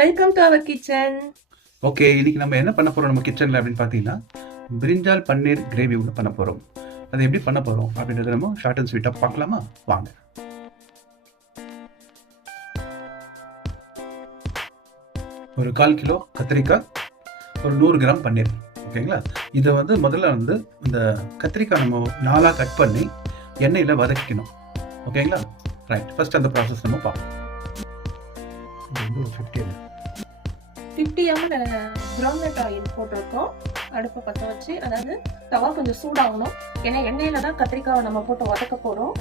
Welcome to our kitchen okay இன்னைக்கு நம்ம என்ன பண்ண போறோம்? நம்ம கிச்சன்ல அப்படின்னு பார்த்தீங்கன்னா பிரிஞ்சால் பன்னீர் கிரேவி ஒன்று பண்ண போறோம். அது எப்படி பண்ண போறோம்? அப்படின்றத நம்ம ஷார்ட் அண்ட் ஸ்வீட்டா பார்க்கலாமா? வாங்க. ஒரு கால் கிலோ கத்திரிக்காய் ஒரு நூறு கிராம் பன்னீர் ஓகேங்களா இதை வந்து முதல்ல வந்து இந்த கத்திரிக்காய் நம்ம நாலாக கட் பண்ணி எண்ணெயில் வதக்கிக்கணும். ஓகேங்களா ரைட் ஃபர்ஸ்ட் அந்த ப்ராசஸ் நம்ம பார்ப்போம். இது வந்து ஒரு 50 ml. ஃபிஃப்டி எம்எல் ஆயில் போட்டிருக்கோம். அடுப்பை பற்ற வச்சு அதாவது தவா கொஞ்சம் சூடாகணும். ஏன்னா எண்ணெயில தான் கத்திரிக்காவை நம்ம போட்டு வதக்க போறோம்.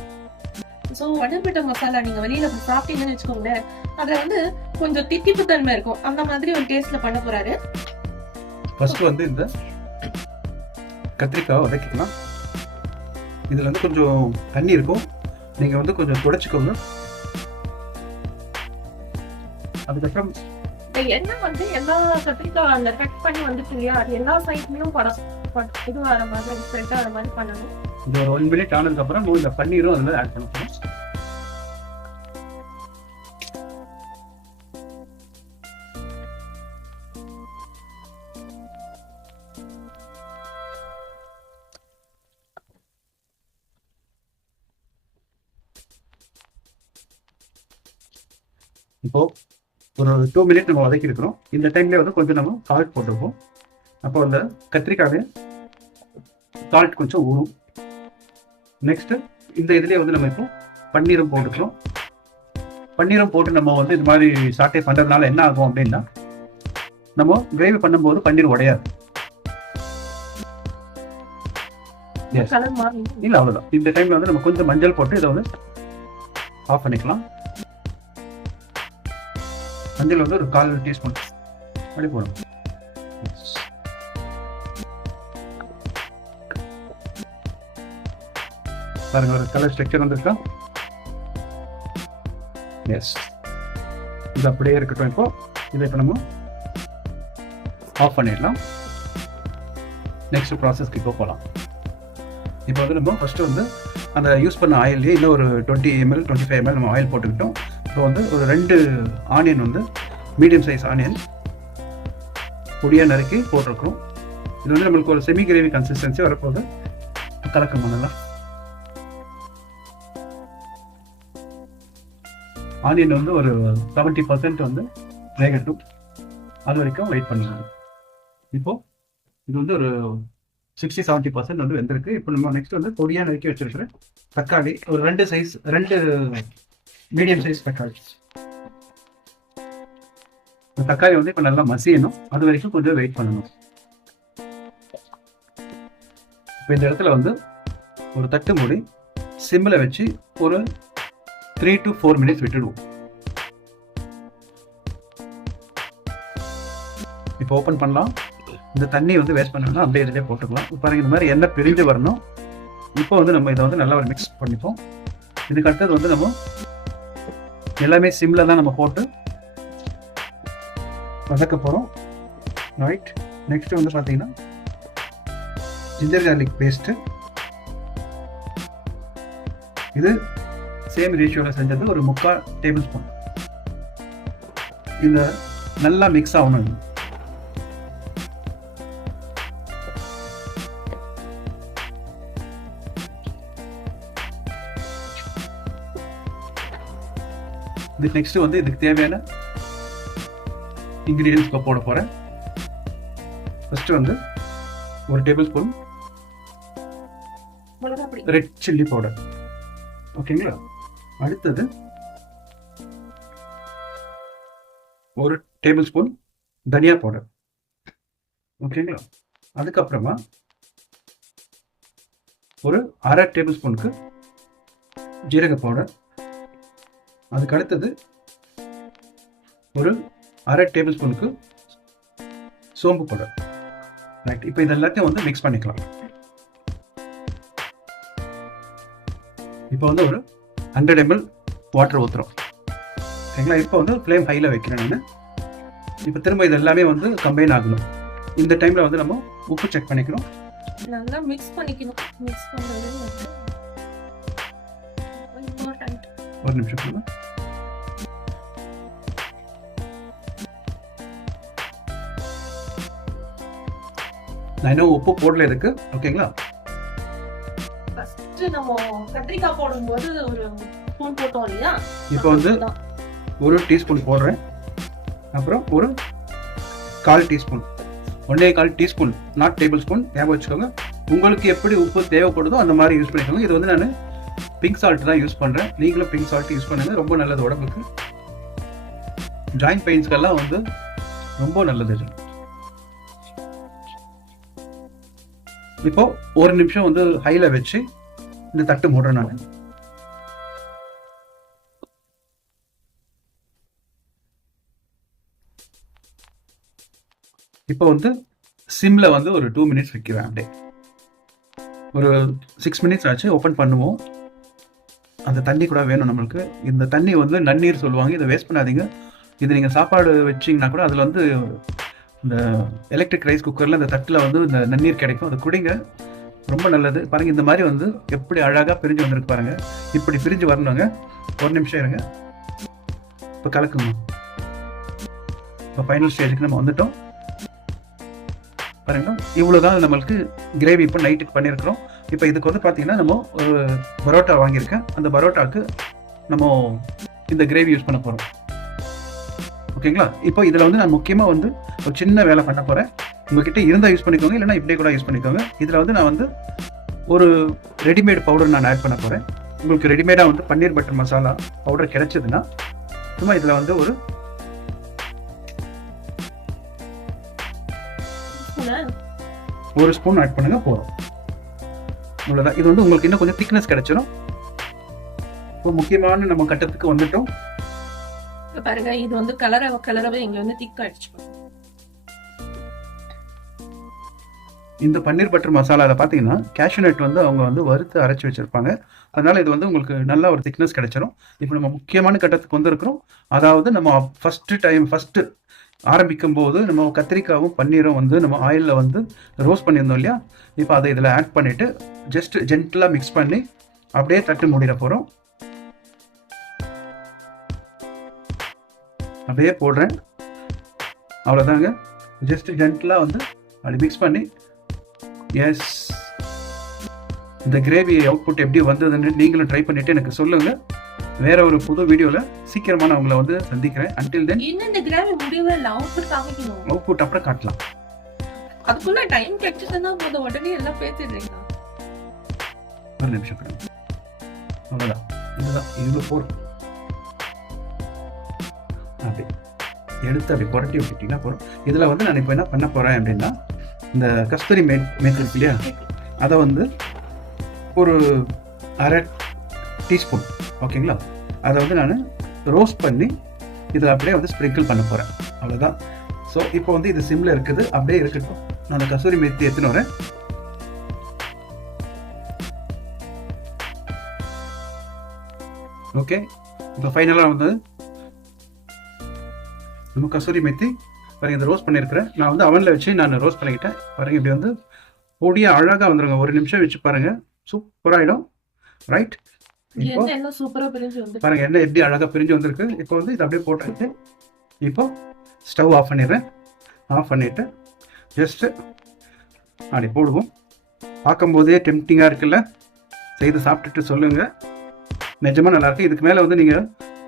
ஸோ வடப்பிட்ட மசாலா நீங்க வெளியில சாப்பிட்டீங்கன்னு வச்சுக்கோங்களேன். அதுல வந்து கொஞ்சம் தித்திப்பு தன்மை இருக்கும். அந்த மாதிரி ஒரு டேஸ்ட்ல பண்ண போறாரு. ஃபர்ஸ்ட் வந்து இந்த கத்திரிக்காவை வதக்கிக்கலாம். இதில் வந்து கொஞ்சம் தண்ணி இருக்கும். நீங்கள் வந்து கொஞ்சம் துடைச்சிக்கோங்க. அதுக்கப்புறம் இந்த எண்ணெய் வந்து எல்லா கத்திரிக்காய் அந்த கட் பண்ணி வந்துட்டு இல்லையா? அது எல்லா சைட்லயும் படம் பட- இது வர மாதிரி ஸ்ப்ரெட் ஆகிற மாதிரி பண்ணணும். இந்த ஒரு ஒன் மினிட் ஆனதுக்கப்புறம் நம்ம இந்த பன்னீரும் அதில் ஆட் பண்ண போகிறோம் இப்போ ஒரு டூ மினிட் நம்ம வதக்கி இருக்கிறோம் இந்த டைம்ல வந்து கொஞ்சம் நம்ம சால்ட் போட்டிருப்போம் அப்போ அந்த கத்திரிக்காய் சால்ட் கொஞ்சம் ஊறும். நெக்ஸ்ட் இந்த இதுலயே வந்து நம்ம இப்போ பன்னீரும் போட்டுக்கிறோம் பன்னீரும் போட்டு நம்ம வந்து இது மாதிரி சாட்டை பண்றதுனால என்ன ஆகும் அப்படின்னா நம்ம கிரேவி பண்ணும்போது பன்னீர் உடையாது. இல்ல அவ்வளவுதான். இந்த டைம்ல வந்து நம்ம கொஞ்சம் மஞ்சள் போட்டு இதை வந்து ஆஃப் பண்ணிக்கலாம். மஞ்சள் வந்து ஒரு கால் டீஸ்பூன் அப்படி போடும் பாருங்க ஒரு கலர் ஸ்ட்ரக்சர் வந்திருக்கா? எஸ் இது அப்படியே இருக்கட்டும் இப்போ. இதை இப்போ நம்ம ஆஃப் பண்ணிடலாம். நெக்ஸ்ட் ப்ராசஸ்க்கு இப்போ போகலாம் இப்போ வந்து நம்ம ஃபஸ்ட்டு வந்து அந்த யூஸ் பண்ண ஆயிலே இன்னும் ஒரு twenty ml twenty five ml நம்ம ஆயில் போட்டுக்கிட்டோம். இப்போ வந்து ஒரு ரெண்டு ஆனியன் வந்து மீடியம் சைஸ் ஆனியன். பொடியாக நறுக்கி போட்டிருக்கிறோம். இது வந்து நம்மளுக்கு ஒரு செமி கிரேவி கன்சிஸ்டன்சி வரப்போது கலக்கம் பண்ணலாம். ஆனியன் வந்து ஒரு செவன்ட்டி பர்சன்ட் வந்து வேகட்டும் அது வரைக்கும் வெயிட் பண்ணுவோம் இப்போ இது வந்து ஒரு சிக்ஸ்டி செவன்ட்டி பர்சன்ட் வந்து வெந்திருக்கு. இப்போ நம்ம நெக்ஸ்ட் வந்து பொடியாக நறுக்கி வச்சிருக்கிற தக்காளி. ஒரு ரெண்டு சைஸ் ரெண்டு மீடியம் சைஸ் தக்காளி. தக்காளி வந்து இப்போ நல்லா மசியணும். அது வரைக்கும் கொஞ்சம் வெயிட் பண்ணணும். இப்போ இந்த இடத்துல வந்து ஒரு தட்டு மூடி சிம்மில் வச்சு ஒரு த்ரீ டு ஃபோர் மினிட்ஸ் விட்டுடுவோம். இப்போ ஓப்பன் பண்ணலாம். இந்த தண்ணி வந்து வேஸ்ட் பண்ணணும்னா அப்படியே இதிலே போட்டுக்கலாம். இப்போ பாருங்க இந்த மாதிரி எண்ணெய் பிரிஞ்சு வரணும். இப்போ வந்து நம்ம இதை வந்து நல்லா ஒரு மிக்ஸ் பண்ணிப்போம். இதுக்கு அடுத்தது வந்து நம்ம எல்லாமே சிம்ல தான் நம்ம போட்டு வதக்க போகிறோம் ரைட் நெக்ஸ்ட் வந்து பார்த்தீங்கன்னா ஜிஞ்சர் கார்லிக் பேஸ்ட்டு இது சேம் ரேஷியோவில் செஞ்சது ஒரு முக்கால் டேபிள் ஸ்பூன் இந்த நல்லா மிக்ஸ் ஆகணும். இது. இது நெக்ஸ்ட் வந்து இதுக்கு தேவையான இன்கிரீடியன்ஸ் போட போகிறேன் ஃபர்ஸ்ட் வந்து ஒரு tablespoon red chilli powder ஓகேங்களா அடுத்தது ஒரு டேபிள் ஸ்பூன் தனியா பவுடர் ஓகேங்களா அதுக்கப்புறமா ஒரு அரை டேபிள் ஸ்பூனுக்கு ஜீரக பவுடர் அதுக்கு அடுத்தது ஒரு அரை டேபிள் ஸ்பூனுக்கு சோம்பு பவுடர். ரைட் இப்போ இது எல்லாத்தையும் வந்து மிக்ஸ் பண்ணிக்கலாம். இப்போ வந்து ஒரு ஹண்ட்ரட் எம்எல் வாட்டர் ஊற்றுறோம் சரிங்களா? இப்போ வந்து ஃப்ளேம் ஹையில் வைக்கிறேன் நான். இப்போ திரும்ப இது எல்லாமே வந்து கம்பைன் ஆகணும். இந்த டைமில் வந்து நம்ம உப்பு செக் பண்ணிக்கிறோம் நல்லா மிக்ஸ் பண்ணிக்கணும். மிக்ஸ் இம்பார்ட்டன்ட் ஒரு நிமிஷம் நான் இன்னும் உப்பு போடல இதுக்கு ஓகேங்களா இப்போ வந்து. ஒரு டீஸ்பூன் போடுறேன். அப்புறம் ஒரு கால் டீஸ்பூன் ஒன்றே கால் டீஸ்பூன் நாட் டேபிள் ஸ்பூன் ஞாபகம் வச்சுக்கோங்க. உங்களுக்கு எப்படி உப்பு தேவைப்படுதோ அந்த மாதிரி யூஸ் பண்ணிக்கோங்க. இது வந்து நான் பிங்க் சால்ட் தான் யூஸ் பண்ணுறேன் நீங்களும் பிங்க் சால்ட் யூஸ் பண்ணுங்க. ரொம்ப நல்லது உடம்புக்கு. ஜாயிண்ட் பெயின்ஸ்க்கெல்லாம் வந்து ரொம்ப நல்லது இப்போ ஒரு நிமிஷம் வந்து ஹைல வச்சு இந்த தட்டு மூடுறேன் நான். இப்போ வந்து சிம்ல வந்து ஒரு டூ மினிட்ஸ் வைக்கிறேன் அப்படியே. ஒரு சிக்ஸ் மினிட்ஸ் ஆச்சு ஓப்பன் பண்ணுவோம். அந்த தண்ணி கூட வேணும் நம்மளுக்கு. இந்த தண்ணி வந்து நன்னீர் சொல்லுவாங்க இதை வேஸ்ட் பண்ணாதீங்க. இது நீங்கள் சாப்பாடு வச்சிங்கன்னா கூட அதில் வந்து இந்த எலக்ட்ரிக் ரைஸ் குக்கரில் இந்த தட்டில் வந்து இந்த நன்னீர் கிடைக்கும். அதை குடிங்க. ரொம்ப நல்லது. பாருங்க இந்த மாதிரி வந்து எப்படி அழகாக பிரிஞ்சு வந்திருக்கு பாருங்க. இப்படி பிரிஞ்சு வரணுங்க. ஒரு நிமிஷம் இருங்க. இப்போ கலக்குங்க. இப்போ ஃபைனல் ஸ்டேஜுக்கு நம்ம வந்துட்டோம். பாருங்க இவ்வளோதான் நம்மளுக்கு கிரேவி இப்போ நைட்டுக்கு பண்ணியிருக்கிறோம் இப்போ இதுக்கு வந்து பார்த்தீங்கன்னா நம்ம ஒரு பரோட்டா வாங்கியிருக்கேன். அந்த பரோட்டாவுக்கு நம்ம இந்த கிரேவி யூஸ் பண்ண போகிறோம் ஓகேங்களா? இப்போ இதில் வந்து நான் முக்கியமாக வந்து ஒரு சின்ன வேலை பண்ண போகிறேன் உங்ககிட்ட இருந்தால் யூஸ் பண்ணிக்கோங்க இல்லைன்னா இப்படியே கூட யூஸ் பண்ணிக்கோங்க. இதில் வந்து நான் வந்து ஒரு ரெடிமேட் பவுடர் நான் ஆட் பண்ண போகிறேன் உங்களுக்கு ரெடிமேடாக வந்து பன்னீர் பட்டர் மசாலா பவுடர் கிடைச்சதுன்னா சும்மா இதில் வந்து ஒரு ஒரு ஸ்பூன் ஆட் பண்ணுங்க போதும். இவ்வளோதான் இது வந்து உங்களுக்கு இன்னும் கொஞ்சம் திக்னஸ் கிடைச்சிடும் இப்போ முக்கியமான நம்ம கட்டத்துக்கு வந்துட்டோம். இப்ப பாருங்க இது வந்து கலர கலரவே இங்க வந்து திக் ஆயிடுச்சு. இந்த பன்னீர் பட்டர் மசாலாவில் பார்த்தீங்கன்னா கேஷ்யூ nut வந்து அவங்க வந்து வறுத்து அரைச்சி வச்சுருப்பாங்க. அதனால் இது வந்து உங்களுக்கு நல்ல ஒரு திக்னஸ் கிடைச்சிடும் இப்போ நம்ம முக்கியமான கட்டத்துக்கு வந்திருக்கிறோம். அதாவது நம்ம ஃபஸ்ட்டு டைம் ஃபஸ்ட்டு ஆரம்பிக்கும் போது நம்ம கத்திரிக்காவும் பன்னீரும் வந்து நம்ம ஆயிலில் வந்து ரோஸ்ட் பண்ணியிருந்தோம் இல்லையா? இப்போ அதை இதில் ஆட் பண்ணிவிட்டு ஜஸ்ட் ஜென்டலாக மிக்ஸ் பண்ணி அப்படியே தட்டு மூடிட போகிறோம் அப்படியே போடுறேன். அவ்வளோதாங்க ஜஸ்ட் ஜென்டலாக வந்து அப்படி மிக்ஸ் பண்ணி எஸ் இந்த கிரேவி அவுட்புட் எப்படி வந்ததுன்னு நீங்களும் ட்ரை பண்ணிட்டு எனக்கு சொல்லுங்க. வேற ஒரு புது வீடியோல சீக்கிரமா நான் உங்களை வந்து சந்திக்கிறேன். அன்டில் தென் இன்னும் இந்த கிராமி முடியவே இல்லை? அவுட்புட் காமிக்கணும். அவுட்புட் அப்புறம் காட்டலாம். அதுக்குள்ள டைம் கிடைச்சதுன்னா போதும். உடனே எல்லாம் பேசிடுறீங்க ஒரு நிமிஷம் கொடுங்க. அவ்வளவுதான். இதுதான். இது போதும் அப்படி எடுத்து அப்படி புரட்டி விட்டுட்டீங்கன்னா போகிறோம் இதில் வந்து நான் இப்போ என்ன பண்ண போகிறேன் அப்படின்னா இந்த கஸ்தூரி மே மேத் இருக்கு இல்லையா? அதை வந்து ஒரு அரை டீஸ்பூன் ஓகேங்களா? அதை வந்து நான் ரோஸ்ட் பண்ணி இதில் அப்படியே வந்து ஸ்ப்ரிங்கிள் பண்ண போகிறேன் அவ்வளோதான் ஸோ இப்போ வந்து இது சிம்மில் இருக்குது. அப்படியே இருக்கட்டும். நான் அந்த கஸ்தூரி மேத்தி எடுத்துன்னு வரேன். ஓகே. இப்போ ஃபைனலாக வந்து நம்ம கசூரி மெத்தி பாருங்க இந்த ரோஸ்ட் பண்ணியிருக்கிறேன். நான் வந்து அவனில் வச்சு நான் ரோஸ்ட் பண்ணிக்கிட்டேன். பாருங்க இப்படி வந்து பொடியாக அழகாக வந்துருங்க. ஒரு நிமிஷம் வச்சு பாருங்க. சூப்பராகிடும் ரைட் இப்போ என்ன எல்லாம் சூப்பரா பிரிஞ்சு வந்து பாருங்க என்ன எப்படி அழகாக பிரிஞ்சு வந்திருக்கு. இப்போ வந்து இது அப்படியே போட்டு இப்போ ஸ்டவ் ஆஃப் பண்ணிடுறேன். ஆஃப் பண்ணிட்டு ஜஸ்ட்டு அப்படி போடுவோம். பார்க்கும்போதே டெம்டிங்காக இருக்குல்ல? செய்து சாப்பிட்டுட்டு சொல்லுங்கள் நிஜமாக நல்லா இருக்கு. இதுக்கு மேலே வந்து நீங்கள்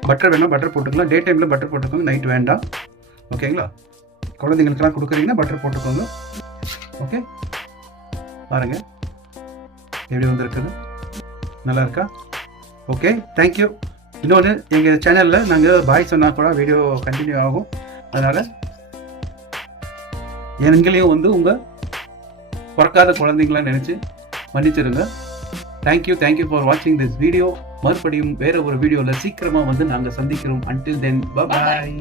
பட்டர் வேணால் பட்டர் போட்டுக்கலாம். டே டைமில் பட்டர் போட்டுக்கோங்க. நைட் வேண்டாம். ஓகேங்களா குழந்தைங்களுக்கெல்லாம் கொடுக்குறீங்கன்னா பட்டர் போட்டுக்கோங்க. ஓகே பாருங்க. எப்படி வந்திருக்குது? நல்லா இருக்கா? ஓகே தேங்க்யூ இன்னொன்று எங்கள் சேனலில் நாங்கள் பாய் சொன்னால் கூட வீடியோ கண்டினியூ ஆகும். அதனால் எங்களையும் வந்து உங்கள் பிறக்காத குழந்தைங்களா நினச்சி மன்னிச்சிருங்க thank you thank you for வாட்சிங் திஸ் வீடியோ மறுபடியும் வேற ஒரு வீடியோவில் சீக்கிரமாக வந்து நாங்கள் சந்திக்கிறோம். அன்டில் தென் பாய்